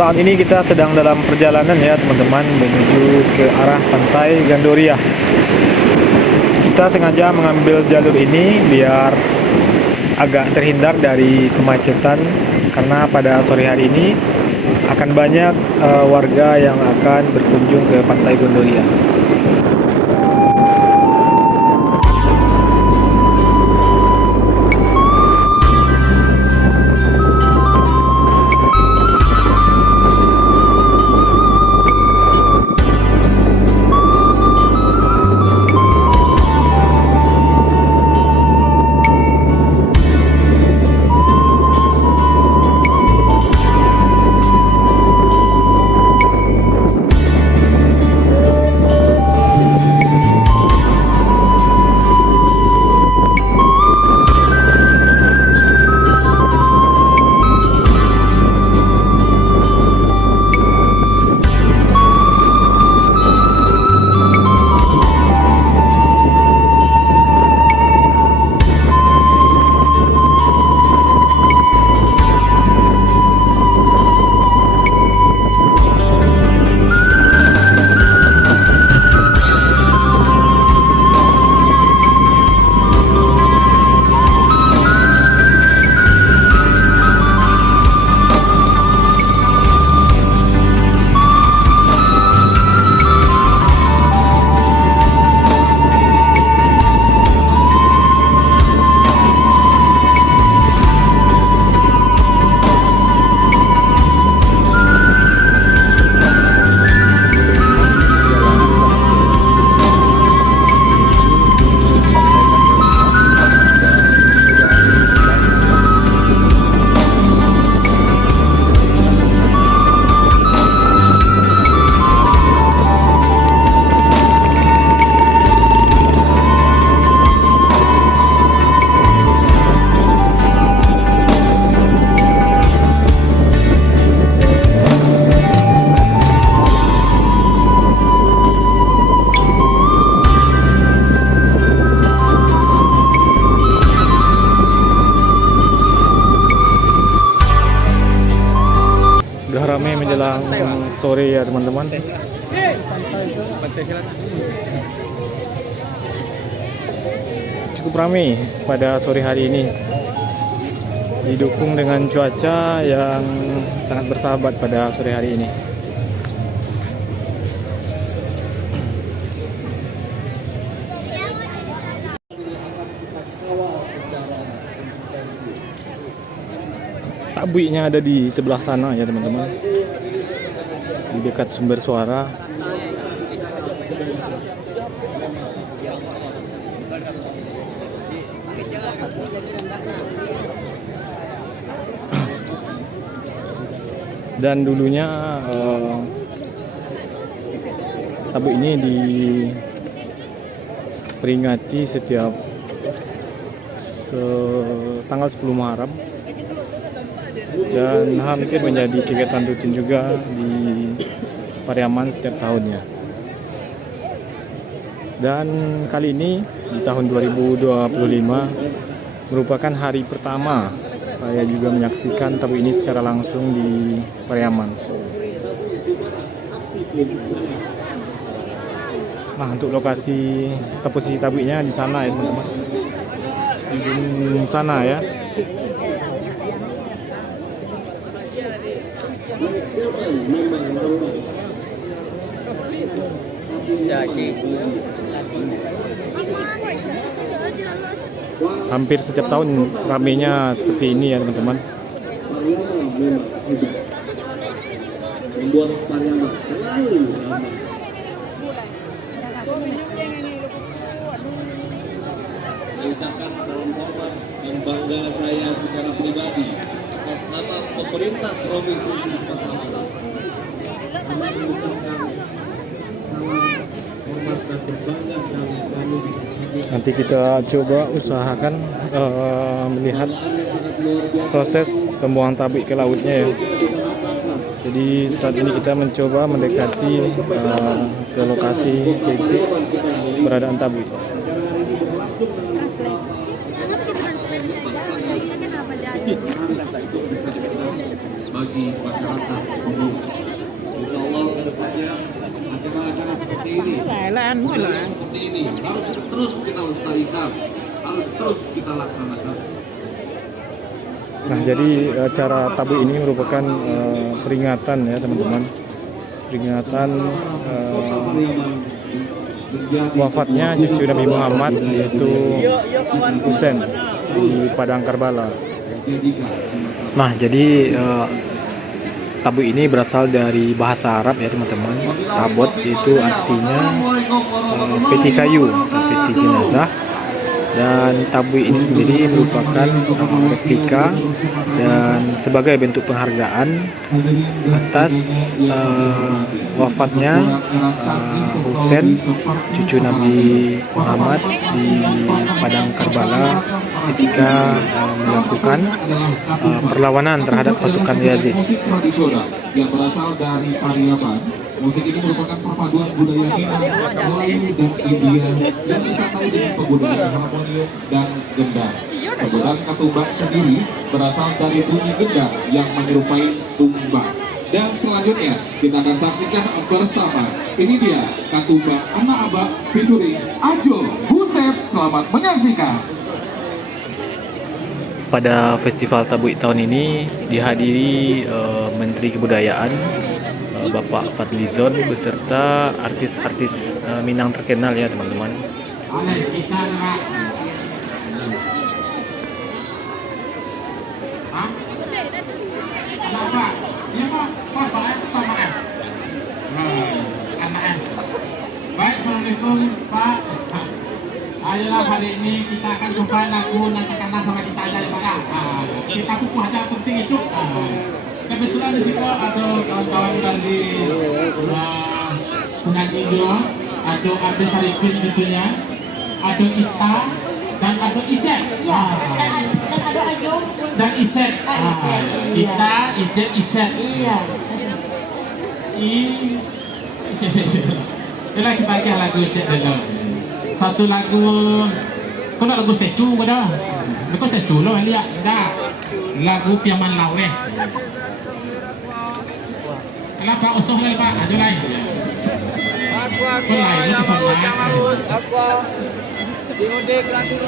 Saat ini kita sedang dalam perjalanan ya teman-teman menuju ke arah pantai Gandoria. Kita sengaja mengambil jalur ini biar agak terhindar dari kemacetan karena pada sore hari ini akan banyak warga yang akan berkunjung ke pantai Gandoria. Udah ramai menjelang sore ya teman-teman. Cukup ramai pada sore hari ini, didukung dengan cuaca yang sangat bersahabat pada sore hari ini. Tabiknya ada di sebelah sana ya teman-teman, di dekat sumber suara. Dan dulunya tabik ini diperingati setiap tanggal 10 Muharram. Dan hampir menjadi kegiatan rutin juga di Pariaman setiap tahunnya. Dan kali ini di tahun 2025 merupakan hari pertama saya juga menyaksikan tabik ini secara langsung di Pariaman. Nah, untuk lokasi atau posisi tabiknya di sana ya teman-teman, di ujung sana ya. Hampir setiap tahun ramainya seperti ini ya teman-teman. Membuat Pariaman selalu ramai. Mengucapkan salam hormat dan bangga saya secara pribadi atas nama pemerintah Provinsi Sumatera Barat. Kami mengucapkan salam hormat dan berbangga sekali kami. Nanti kita coba usahakan melihat proses pembuangan tabik ke lautnya ya. Jadi saat ini kita mencoba mendekati ke lokasi titik keberadaan tabik. Bagi masyarakat umum seperti ini. Budaya seperti ini harus terus kita lestarikan, harus terus kita laksanakan. Nah, jadi cara tabu ini merupakan peringatan ya teman-teman, peringatan wafatnya cucu Nabi Muhammad yaitu Husain di Padang Karbala. Nah, jadi tabu ini berasal dari bahasa Arab ya teman-teman. Tabot itu artinya peti kayu atau peti jenazah. Dan tabu ini sendiri merupakan replika dan sebagai bentuk penghargaan atas wafatnya Husain cucu Nabi Muhammad di Padang Karbala ketika melakukan perlawanan terhadap pasukan Yazid. Musik tradisional yang berasal dari Pariaman. Musik ini merupakan perpaduan budaya Minang, Melayu, dan India yang ditandai dengan penggunaan harmonium dan gendang. Sebutan katumbak sendiri berasal dari bunyi gendang yang menyerupai tumbak. Dan selanjutnya kita akan saksikan bersama. Ini dia katumbak Anak Abak featuring Ajo Buset. Selamat menyaksikan. Pada festival tabu tahun ini dihadiri Menteri Kebudayaan Bapak Fadlizon beserta artis-artis Minang terkenal ya teman-teman. Baik, Assalamualaikum Pak. Ayolah, hari ini kita akan jumpa lagu yang terkenal sama kita aja ya Pak. Kita kukuh aja penting itu. Kebetulan di situ ada kawan-kawan dari penyanyi juga, ada Abdi Saripin tentunya, ada Ita dan ada Icet. Iya, dan ada Ajo dan Iset. Iset, iya. Ita, Icet, Iset. Iya. Itulah kita aja lagu Icet dulu. Satu lagu, kau nak lagu statue ke dah? Lagu statue loh, lihat. Dah, lagu Piaman Laureh. Alah Pak, usuh lah Pak, aja lah. Aku lain itu sama. Aku diode kelas aku.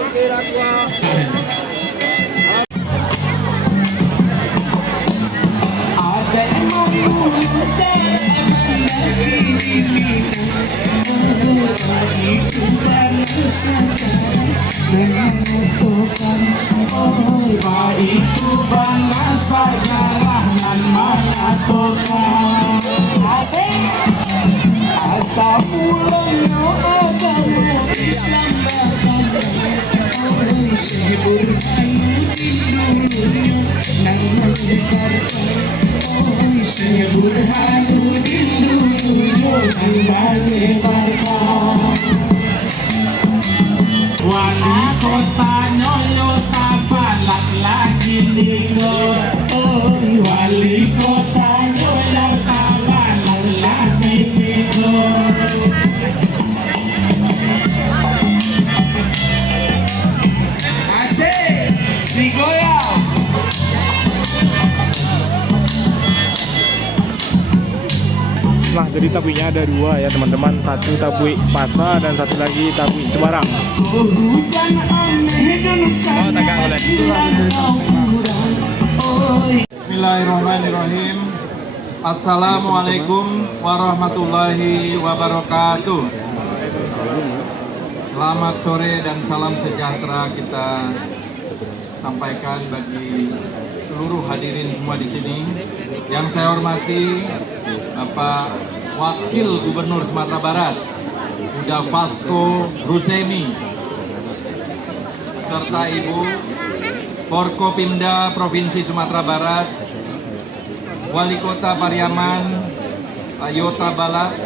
Itu bangga sejarah nan menyatukan. Asal mulanya agama Islam bahkan sehibur dulunya nan menyegarkan. Sehibur dulunya nan menyegarkan. Wali kota nyolo tabalak lagi nigo. Wali kota nyolo tabalak lagi nigo. Asik, nigo ya. Nah, jadi tabunya ada dua ya teman-teman, satu tabui Pasa dan satu lagi tabui Semarang. Bismillahirrahmanirrahim. Assalamualaikum warahmatullahi wabarakatuh. Selamat sore dan salam sejahtera kita sampaikan bagi seluruh hadirin semua di sini. Yang saya hormati Bapak Wakil Gubernur Sumatera Barat, Buda Vasco Rusemi, serta Ibu Forkopimda Provinsi Sumatera Barat, Wali Kota Pariaman, Pak Yota Balak,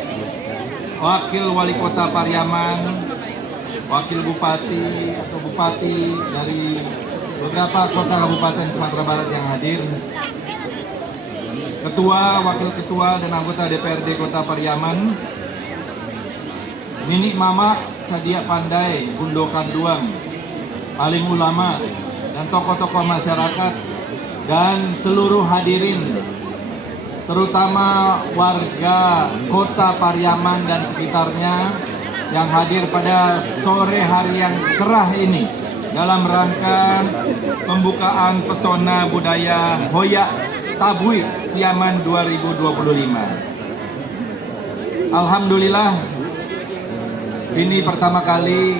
Wakil Wali Kota Pariaman, Wakil Bupati atau Bupati dari beberapa kota kabupaten Sumatera Barat yang hadir, Ketua, Wakil Ketua, dan anggota DPRD Kota Pariaman, Ninik Mama, Sadia Pandai, Bundo Kanduang, alim ulama, dan tokoh-tokoh masyarakat, dan seluruh hadirin terutama warga Kota Pariaman dan sekitarnya yang hadir pada sore hari yang cerah ini dalam rangka pembukaan pesona budaya Hoyak Tabui Piaman 2025. Alhamdulillah, ini pertama kali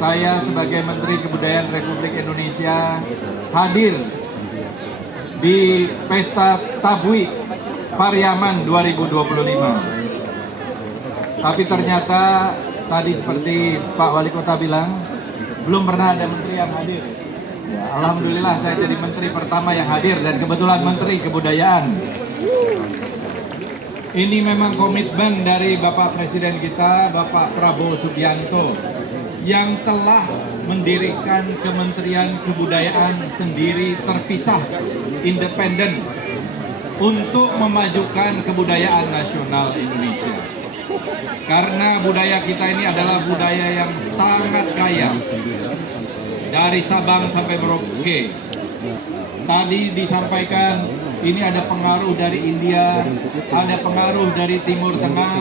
saya sebagai Menteri Kebudayaan Republik Indonesia hadir di Pesta Tabui Pariaman 2025. Tapi ternyata tadi seperti Pak Wali Kota bilang, belum pernah ada menteri yang hadir. Ya, alhamdulillah saya jadi menteri pertama yang hadir dan kebetulan Menteri Kebudayaan. Ini memang komitmen dari Bapak Presiden kita, Bapak Prabowo Subianto, yang telah mendirikan Kementerian Kebudayaan sendiri terpisah, independen, untuk memajukan kebudayaan nasional Indonesia. Karena budaya kita ini adalah budaya yang sangat kaya, dari Sabang sampai Merauke. Tadi disampaikan ini ada pengaruh dari India, ada pengaruh dari Timur Tengah,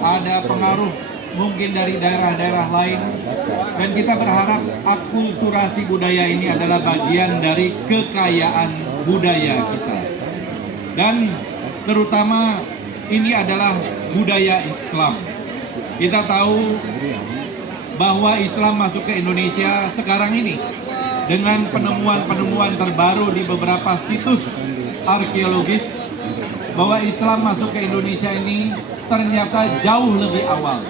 ada pengaruh mungkin dari daerah-daerah lain. Dan kita berharap akulturasi budaya ini adalah bagian dari kekayaan budaya kita. Dan terutama ini adalah budaya Islam. Kita tahu bahwa Islam masuk ke Indonesia sekarang ini dengan penemuan-penemuan terbaru di beberapa situs arkeologis, bahwa Islam masuk ke Indonesia ini ternyata jauh lebih awal.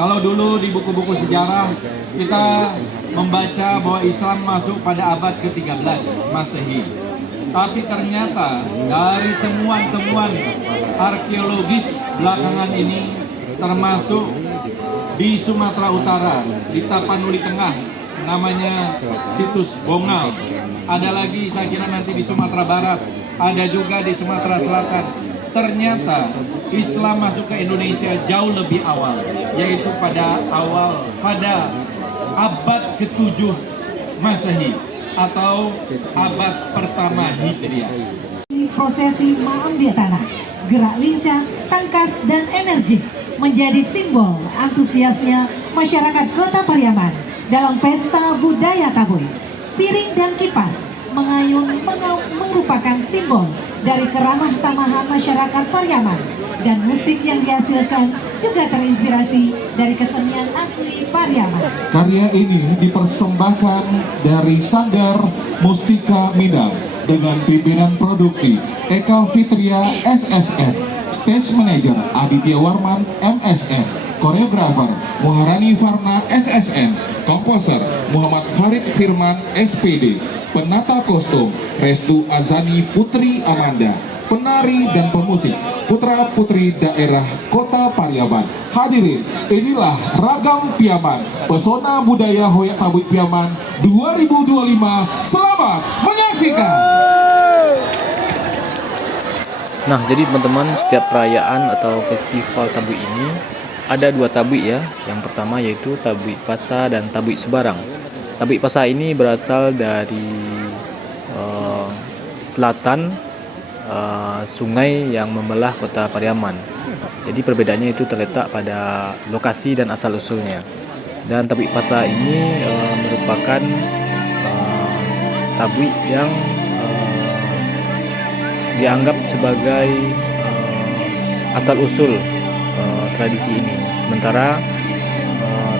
Kalau dulu di buku-buku sejarah kita membaca bahwa Islam masuk pada abad ke-13 Masehi. Tapi ternyata dari temuan-temuan arkeologis belakangan ini, termasuk di Sumatera Utara, di Tapanuli Tengah, namanya situs Bongal. Ada lagi saya kira nanti di Sumatera Barat, ada juga di Sumatera Selatan. Ternyata Islam masuk ke Indonesia jauh lebih awal, yaitu pada abad ke-7 Masehi atau abad pertama Hijriah. Prosesi mengambil tanah, gerak lincah, tangkas, dan energi menjadi simbol antusiasnya masyarakat Kota Pariaman dalam Pesta Budaya Tabui. Piring dan kipas mengayun merupakan simbol dari keramah tamahan masyarakat Pariaman, dan musik yang dihasilkan juga terinspirasi dari kesenian asli Pariaman. Karya ini dipersembahkan dari Sanggar Mustika Minang dengan pimpinan produksi Eka Fitria SSN, Stage Manager Aditya Warman MSN, Koreografer Muharani Farna SSN, Komposer Muhammad Farid Firman SPD, penata kostum Restu Azani Putri Amanda, penari dan pemusik putra-putri daerah Kota Pariaman. Hadirin, inilah Ragam Piaman, pesona budaya Hoyak Tabui Piaman 2025. Selamat menyaksikan. Nah, jadi teman-teman, setiap perayaan atau festival Tabui ini ada dua tabui ya. Yang pertama yaitu Tabui Pasa dan Tabui Subarang. Tabui Pasa ini berasal dari selatan sungai yang membelah Kota Pariaman. Jadi perbedaannya itu terletak pada lokasi dan asal usulnya. Dan Tabui Pasa ini merupakan tabui yang dianggap sebagai asal usul tradisi ini. Sementara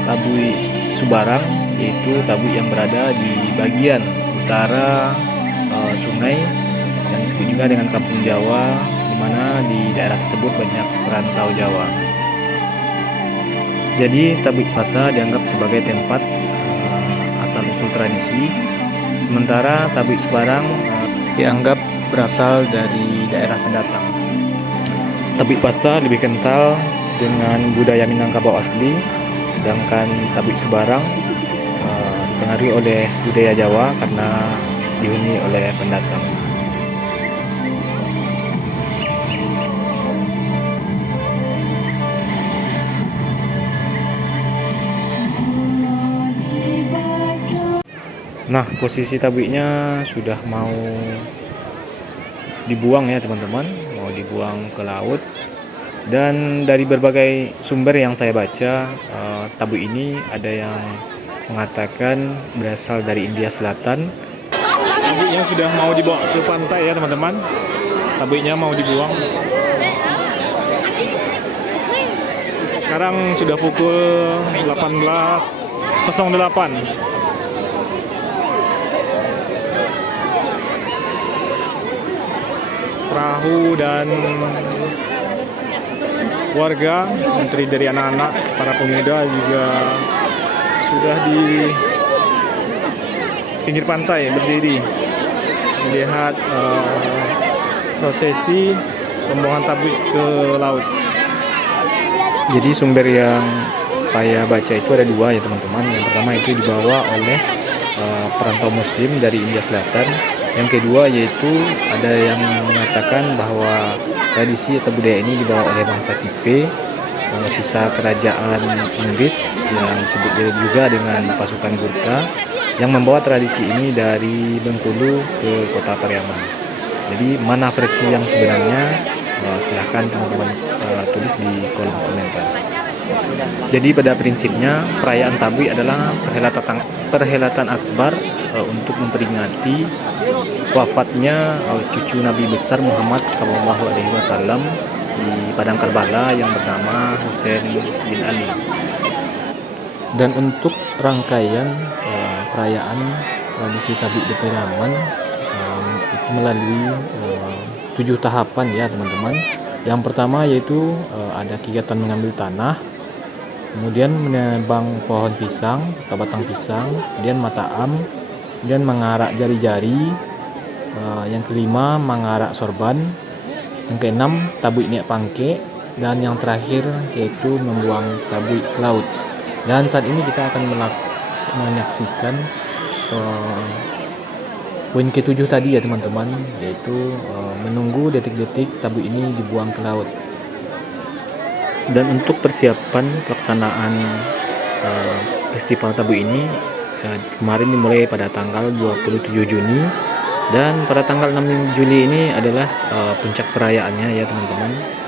Tabui Subarang yaitu tabui yang berada di bagian utara sungai dan disebut juga dengan Kampung Jawa, di mana di daerah tersebut banyak perantau Jawa. Jadi Tabui Pasa dianggap sebagai tempat asal usul tradisi, sementara Tabui Subarang dianggap berasal dari daerah pendatang. Tabui Pasa lebih kental dengan budaya Minangkabau asli, sedangkan Tabui Subarang dipengaruhi oleh budaya Jawa karena dihuni oleh pendatang. Nah, posisi tabuinya sudah mau dibuang ya teman-teman, mau dibuang ke laut. Dan dari berbagai sumber yang saya baca, tabu ini ada yang mengatakan berasal dari India Selatan. Tabunya sudah mau dibawa ke pantai ya teman-teman, tabunya mau dibuang. Sekarang sudah pukul 18.08. Perahu dan warga yang terdiri dari anak-anak, para pemuda juga sudah di pinggir pantai berdiri melihat prosesi pembuangan tabu ke laut. Jadi sumber yang saya baca itu ada dua ya teman-teman. Yang pertama itu dibawa oleh perantau muslim dari India Selatan. Yang kedua yaitu ada yang mengatakan bahwa tradisi atau budaya ini dibawa oleh bangsa Tipe, sisa kerajaan Inggris yang disebut juga dengan pasukan Gurkha, yang membawa tradisi ini dari Bengkulu ke kota Pariaman. Jadi mana versi yang sebenarnya? Silahkan teman-teman tulis di kolom komentar. Jadi pada prinsipnya perayaan Tabu adalah perhelatan akbar untuk memperingati wafatnya cucu Nabi besar Muhammad SAW di padang Karbala yang bernama Husain bin Ali. Dan untuk rangkaian perayaan tradisi Tabu di Pariaman itu melalui 7 tahapan ya teman-teman. Yang pertama yaitu ada kegiatan mengambil tanah, kemudian menebang pohon pisang atau batang pisang, kemudian mataam, kemudian mengarak jari-jari, yang kelima mengarak sorban, yang keenam tabuik niat pangke, dan yang terakhir yaitu membuang tabuik ke laut. Dan saat ini kita akan menyaksikan poin ke-7 tadi ya teman-teman, yaitu menunggu detik-detik tabu ini dibuang ke laut. Dan untuk persiapan pelaksanaan festival tabu ini kemarin dimulai pada tanggal 27 Juni dan pada tanggal 6 Juli ini adalah puncak perayaannya ya teman-teman.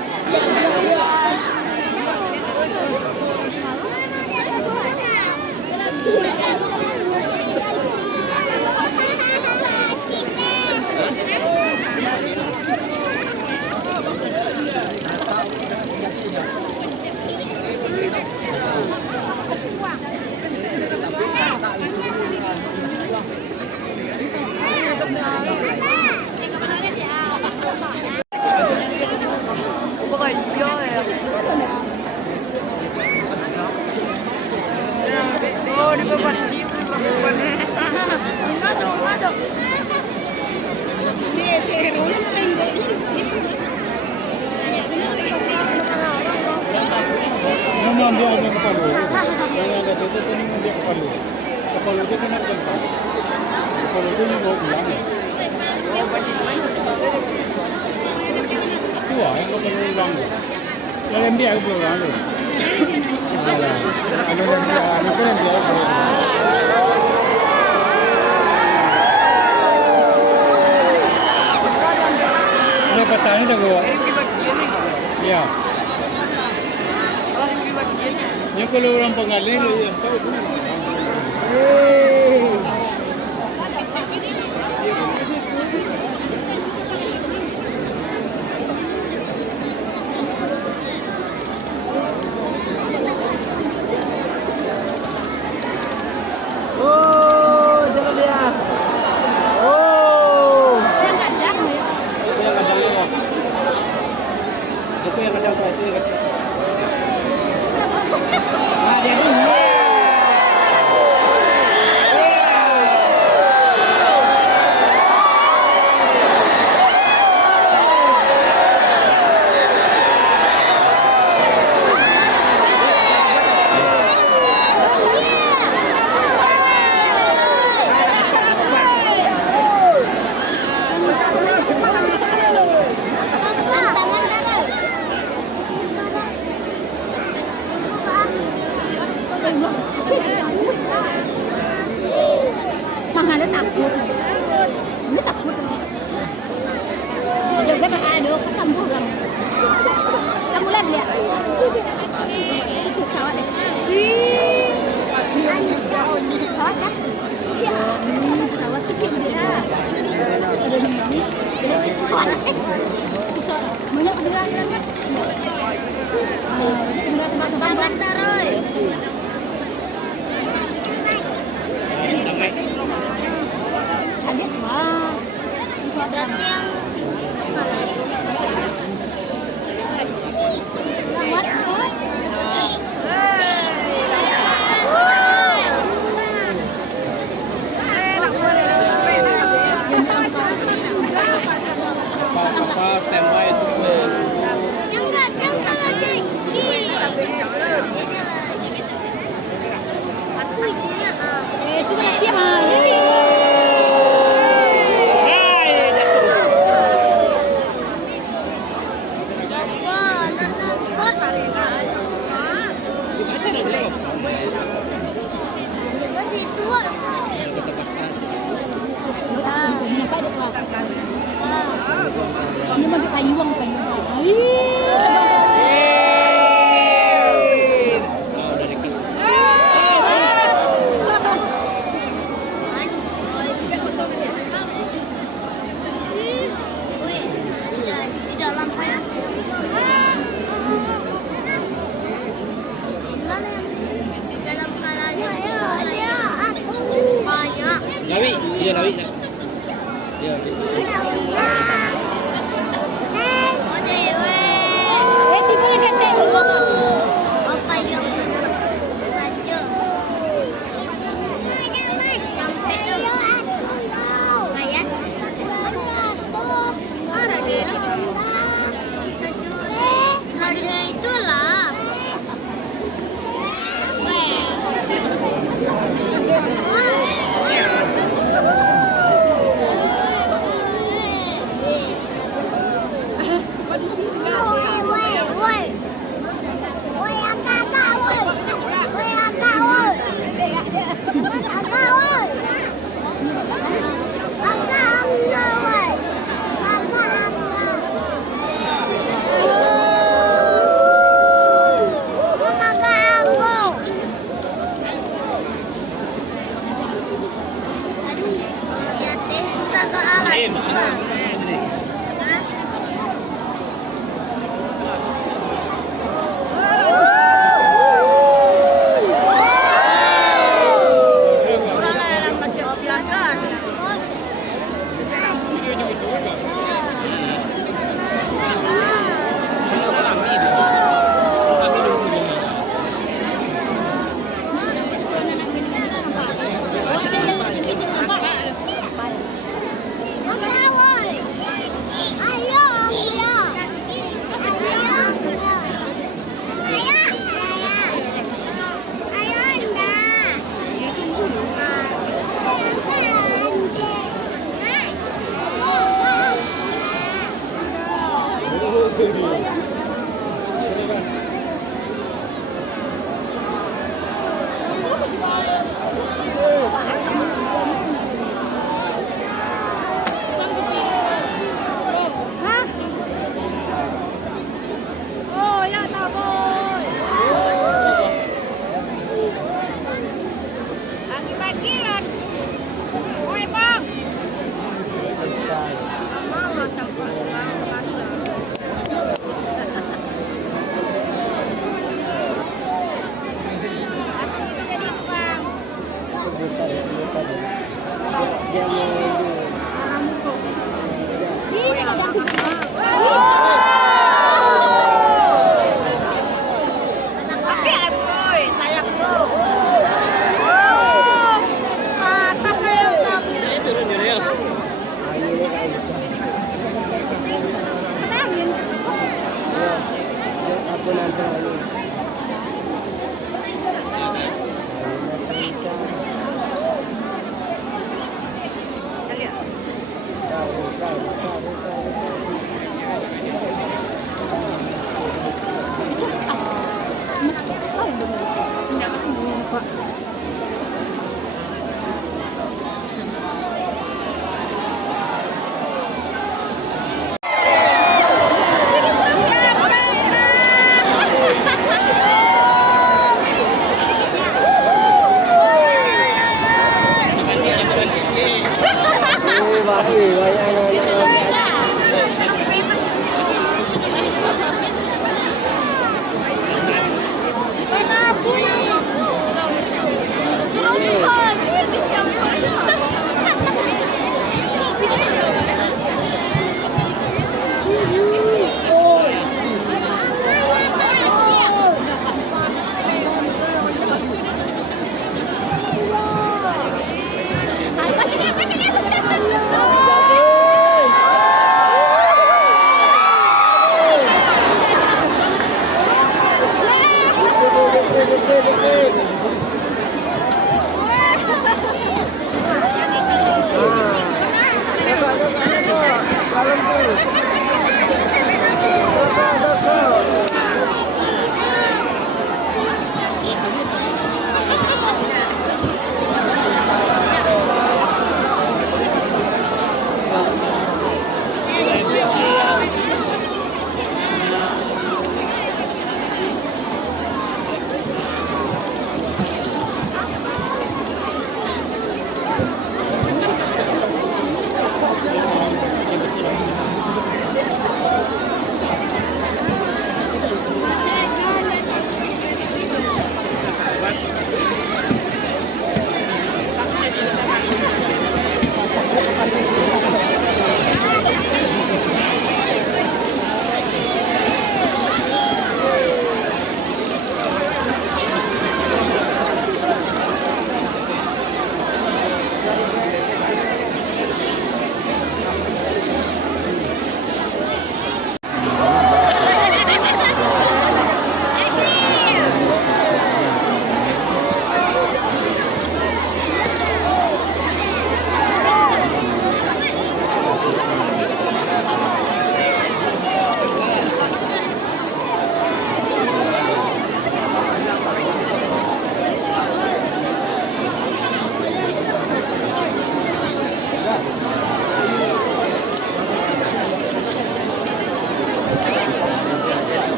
Ya. Ya kalau orang pengalih yang tahu tu. Oh, jangan dia. Oh. Dia kadang lewat. Itu yang kadang itu yang kadang. Masih tua. Ini mah kayuang. Di dalam dalam kalanya banyak. Lawi, iya Lawi. Iya. Apa yang aja? Sampai tuh. Kayak raja itulah.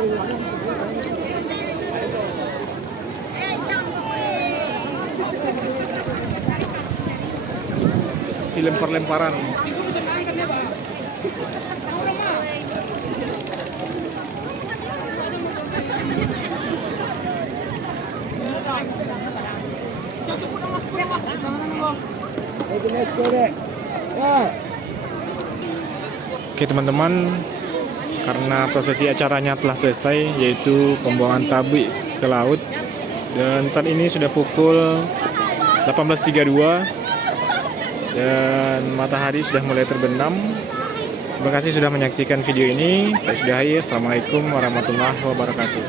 Si lempar-lemparan. Oke teman-teman, karena prosesi acaranya telah selesai, yaitu pembuangan tabik ke laut, dan saat ini sudah pukul 18.32 dan matahari sudah mulai terbenam. Terima kasih sudah menyaksikan video ini. Saya sudahi. Assalamualaikum warahmatullahi wabarakatuh.